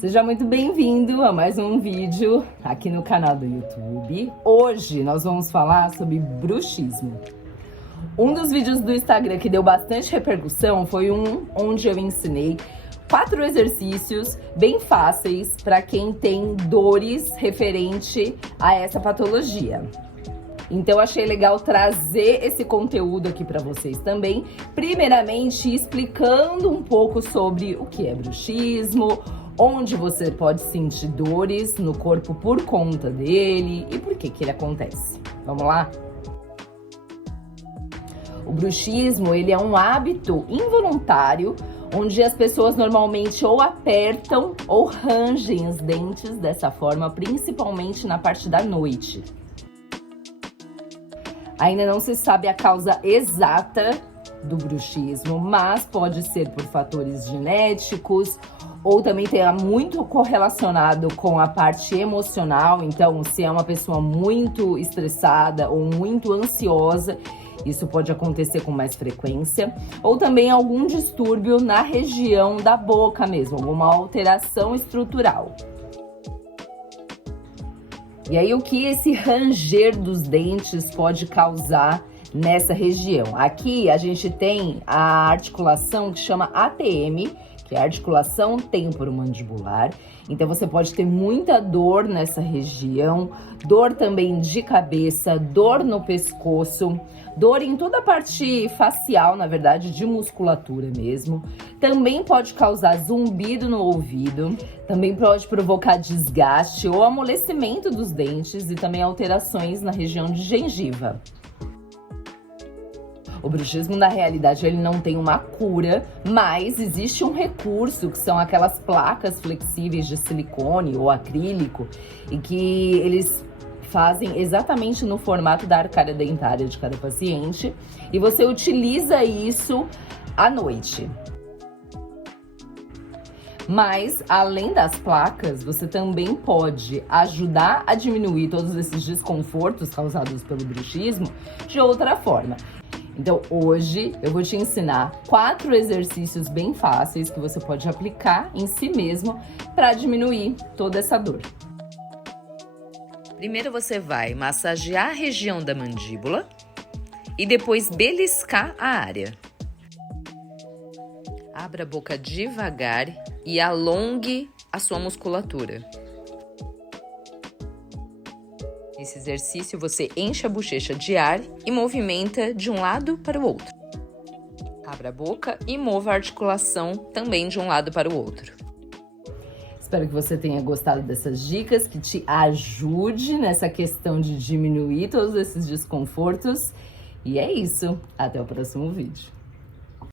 Seja muito bem-vindo a mais um vídeo aqui no canal do YouTube. Hoje nós vamos falar sobre bruxismo. Um dos vídeos do Instagram que deu bastante repercussão foi um onde eu ensinei 4 exercícios bem fáceis para quem tem dores referente a essa patologia. Então eu achei legal trazer esse conteúdo aqui para vocês também, primeiramente explicando um pouco sobre o que é bruxismo, onde você pode sentir dores no corpo por conta dele e por que ele acontece. Vamos lá? O bruxismo, ele é um hábito involuntário onde as pessoas normalmente ou apertam ou rangem os dentes dessa forma, principalmente na parte da noite. Ainda não se sabe a causa exata do bruxismo, mas pode ser por fatores genéticos ou também está muito correlacionado com a parte emocional. Então, se é uma pessoa muito estressada ou muito ansiosa, isso pode acontecer com mais frequência. Ou também algum distúrbio na região da boca mesmo, alguma alteração estrutural. E aí, o que esse ranger dos dentes pode causar nessa região? Aqui a gente tem a articulação que chama ATM, que é a articulação temporomandibular. Então você pode ter muita dor nessa região, dor também de cabeça, dor no pescoço, dor em toda a parte facial, na verdade, de musculatura mesmo. Também pode causar zumbido no ouvido, também pode provocar desgaste ou amolecimento dos dentes e também alterações na região de gengiva. O bruxismo, na realidade, ele não tem uma cura, mas existe um recurso, que são aquelas placas flexíveis de silicone ou acrílico, e que eles fazem exatamente no formato da arcária dentária de cada paciente, e você utiliza isso à noite. Mas, além das placas, você também pode ajudar a diminuir todos esses desconfortos causados pelo bruxismo de outra forma. Então, hoje eu vou te ensinar 4 exercícios bem fáceis que você pode aplicar em si mesmo para diminuir toda essa dor. Primeiro você vai massagear a região da mandíbula e depois beliscar a área. Abra a boca devagar e alongue a sua musculatura. Nesse exercício, você enche a bochecha de ar e movimenta de um lado para o outro. Abra a boca e mova a articulação também de um lado para o outro. Espero que você tenha gostado dessas dicas, que te ajude nessa questão de diminuir todos esses desconfortos. E é isso. Até o próximo vídeo.